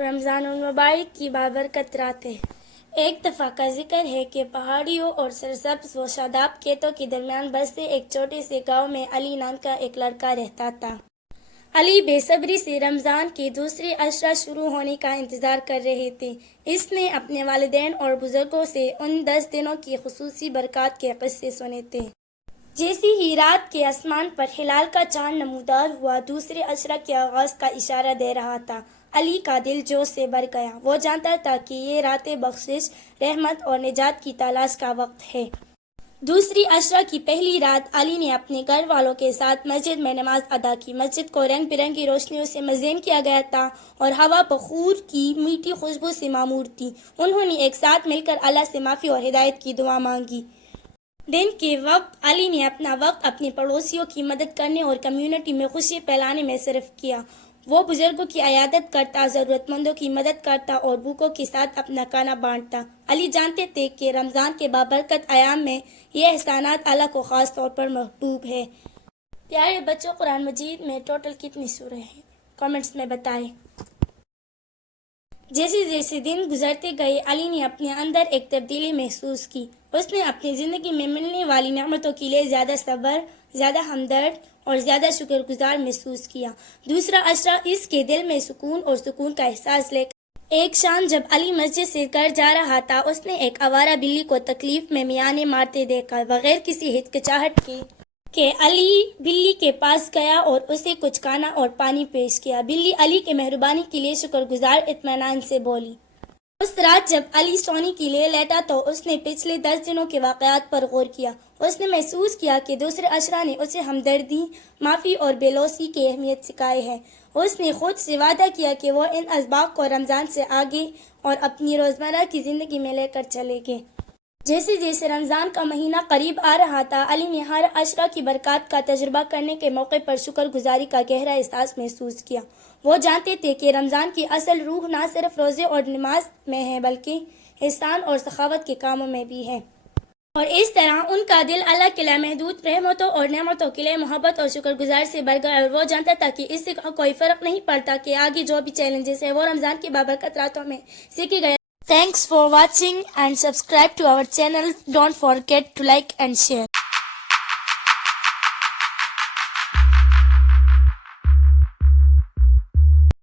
رمضان المبارک کی بابرکت راتیں۔ ایک دفعہ کا ذکر ہے کہ پہاڑیوں اور سرسبز و شاداب کھیتوں کے درمیان بستے ایک چھوٹے سے گاؤں میں علی نام کا ایک لڑکا رہتا تھا۔ علی بے صبری سے رمضان کے دوسرے عشرہ شروع ہونے کا انتظار کر رہے تھے۔ اس نے اپنے والدین اور بزرگوں سے ان 10 دنوں کی خصوصی برکات کے قصے سنے تھے۔ جیسے ہی رات کے آسمان پر ہلال کا چاند نمودار ہوا، دوسرے عشرہ کے آغاز کا اشارہ دے رہا تھا۔ علی کا دل جوش سے بھر گیا۔ وہ جانتا تھا کہ یہ رات بخشش، رحمت اور نجات کی تلاش کا وقت ہے۔ دوسری عشرہ کی پہلی رات علی نے اپنے گھر والوں کے ساتھ مسجد میں نماز ادا کی۔ مسجد کو رنگ برنگی روشنیوں سے مزین کیا گیا تھا اور ہوا بخور کی میٹھی خوشبو سے معمور تھی۔ انہوں نے ایک ساتھ مل کر اللہ سے معافی اور ہدایت کی دعا مانگی۔ دن کے وقت علی نے اپنا وقت اپنے پڑوسیوں کی مدد کرنے اور کمیونٹی میں خوشی پھیلانے میں صرف کیا۔ وہ بزرگوں کی عیادت کرتا، ضرورت مندوں کی مدد کرتا اور بھوکوں کے ساتھ اپنا کھانا بانٹتا۔ علی جانتے تھے کہ رمضان کے بابرکت ایام میں یہ احسانات اللہ کو خاص طور پر محبوب ہے۔ پیارے بچوں، قرآن مجید میں ٹوٹل کتنی سورہیں ہیں؟ کمنٹس میں بتائیں۔ جیسے جیسے دن گزرتے گئے، علی نے اپنے اندر ایک تبدیلی محسوس کی۔ اس نے اپنی زندگی میں ملنے والی نعمتوں کے لیے زیادہ صبر، زیادہ ہمدرد اور زیادہ شکر گزار محسوس کیا۔ دوسرا عشرہ اس کے دل میں سکون کا احساس لے کر ایک شام جب علی مسجد سے گھر جا رہا تھا، اس نے ایک آوارہ بلی کو تکلیف میں میانے مارتے دیکھا۔ بغیر کسی ہچکچاہٹ کے علی بلی کے پاس گیا اور اسے کچھ کھانا اور پانی پیش کیا۔ بلی علی کے مہربانی کے لیے شکر گزار اطمینان سے بولی۔ اس رات جب علی سونے کے لیے لیٹا تو اس نے پچھلے 10 دنوں کے واقعات پر غور کیا۔ اس نے محسوس کیا کہ دوسرے عشرہ نے اسے ہمدردی، معافی اور بے لوثی کی اہمیت سکھائی ہے۔ اس نے خود سے وعدہ کیا کہ وہ ان اسباق کو رمضان سے آگے اور اپنی روزمرہ کی زندگی میں لے کر چلے گے۔ جیسے جیسے رمضان کا مہینہ قریب آ رہا تھا، علی نے ہر عشرہ کی برکات کا تجربہ کرنے کے موقع پر شکر گزاری کا گہرا احساس محسوس کیا۔ وہ جانتے تھے کہ رمضان کی اصل روح نہ صرف روزے اور نماز میں ہے بلکہ احسان اور سخاوت کے کاموں میں بھی ہے۔ اور اس طرح ان کا دل اللہ کے لامحدود رحمتوں اور نعمتوں کے لیے محبت اور شکر گزار سے بھر گیا، اور وہ جانتا تھا کہ اس سے کوئی فرق نہیں پڑتا کہ آگے جو بھی چیلنجز ہیں وہ رمضان کی بابرکت راتوں میں سیکھے گئے۔ Thanks for watching and subscribe to our channel. Don't forget to like and share.